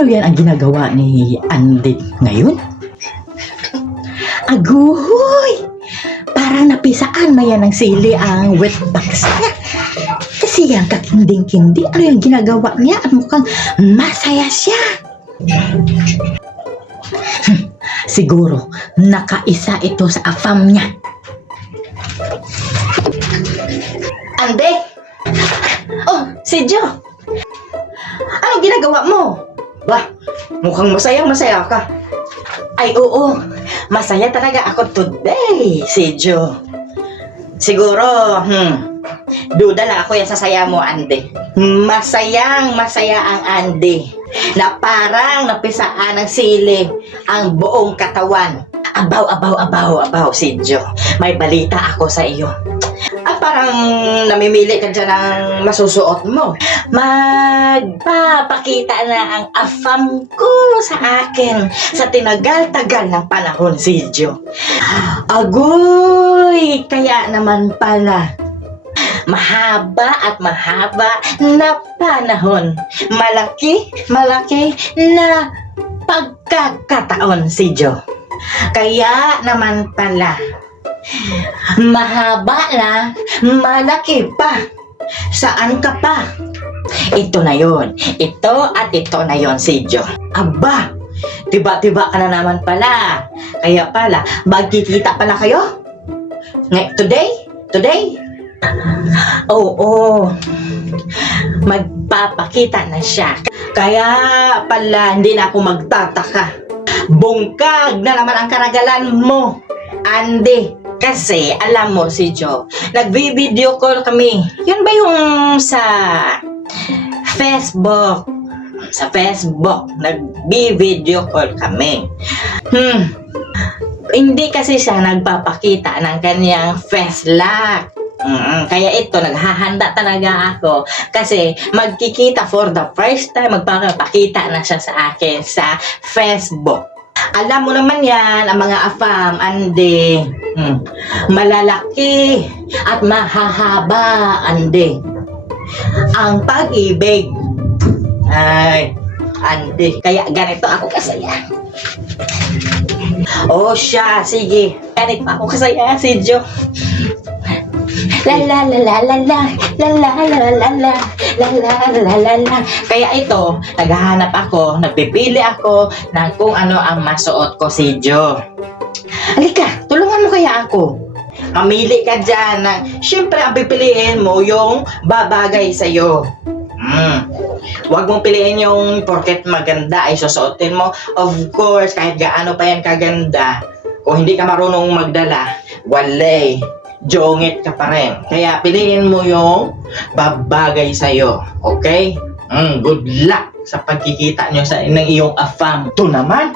Ano yan ang ginagawa ni Andy ngayon? Aguhoy! Parang napisaan na yan ng sili ang wet box niya. Kasi yan kakinding-kindi. Ano yung ginagawa niya? At mukhang masaya siya. Hmm, Siguro, nakaisa ito sa afam niya. Ande! Oh, si Joe! Anong ginagawa mo? Bah, mukhang masayang masaya ka. Ay, oo. Masaya talaga ako today, si Joe. Siguro, hmm, duda lang ako yan sa saya mo, Ande. Masayang masaya ang Andy na parang napisaan ng sili ang buong katawan. Abaw, abaw, abaw, abaw, si Joe. May balita ako sa iyo. Parang namimili ka dyan ng masusuot mo. Magpapakita na ang afam ko sa akin sa tinagal-tagal ng panahon, si Joe. Agoy! Kaya naman pala, mahaba at mahaba na panahon. Malaki, malaki na pagkakataon si Joe. Kaya naman pala, mahaba na, malaki pa. Saan ka pa? Ito na yon. Ito at ito na yon si Joe. Aba, tiba-tiba ka na naman pala. Kaya pala, magkikita pala kayo? Ngay- today? Today? Oo. Magpapakita na siya. Kaya pala hindi na ako magtataka. Bungkag na naman ang karagalan mo, Andy. Kasi, alam mo si Joe, nagbi-video call kami. Yun ba yung sa Facebook? Sa Facebook, nagbi-video call kami. Hmm. Hindi kasi siya nagpapakita ng kanyang face lock. Mm, kaya ito, naghahanda talaga ako kasi magkikita for the first time, magpapakita na siya sa akin sa Facebook. Alam mo naman yan, ang mga afam, ande, mm, malalaki at mahahaba, ande. Ang pag-ibig. Ay, ande, kaya ganito ako kasaya. Oh, siya, sige. Ganito ako kasaya, si Joe. La la la la la la la la la la la la la la la la Kaya ito, naghahanap ako, nagpipili ako ng kung ano ang masuot ko si Joe. Halika, tulungan mo kaya ako. Mamili ka dyan ng, syempre ang pipiliin mo yung babagay sa'yo. Mm. Huwag mong piliin yung porket maganda ay susuotin mo. Of course, kahit gaano pa yan kaganda, kung hindi ka marunong magdala, walay, jongit ka pa rin. Kaya piliin mo yung babagay sa'yo. Okay? Mm, good luck sa pagkikita nyo sa ng iyong afam. Ito naman.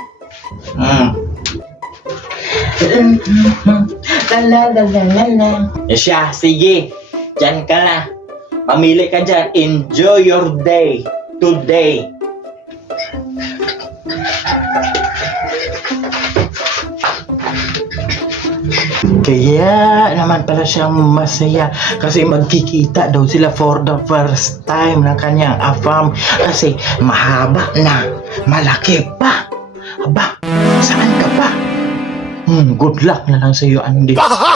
Mm. La la la la la la. Siya, sige. Diyan ka na. Mamili ka dyan. Enjoy your day. Today. Kaya naman pala siyang masaya kasi magkikita daw sila for the first time ng kanyang afam kasi mahaba na, malaki pa. Aba, saan ka pa? Hmm, good luck na lang sa iyo, Andy.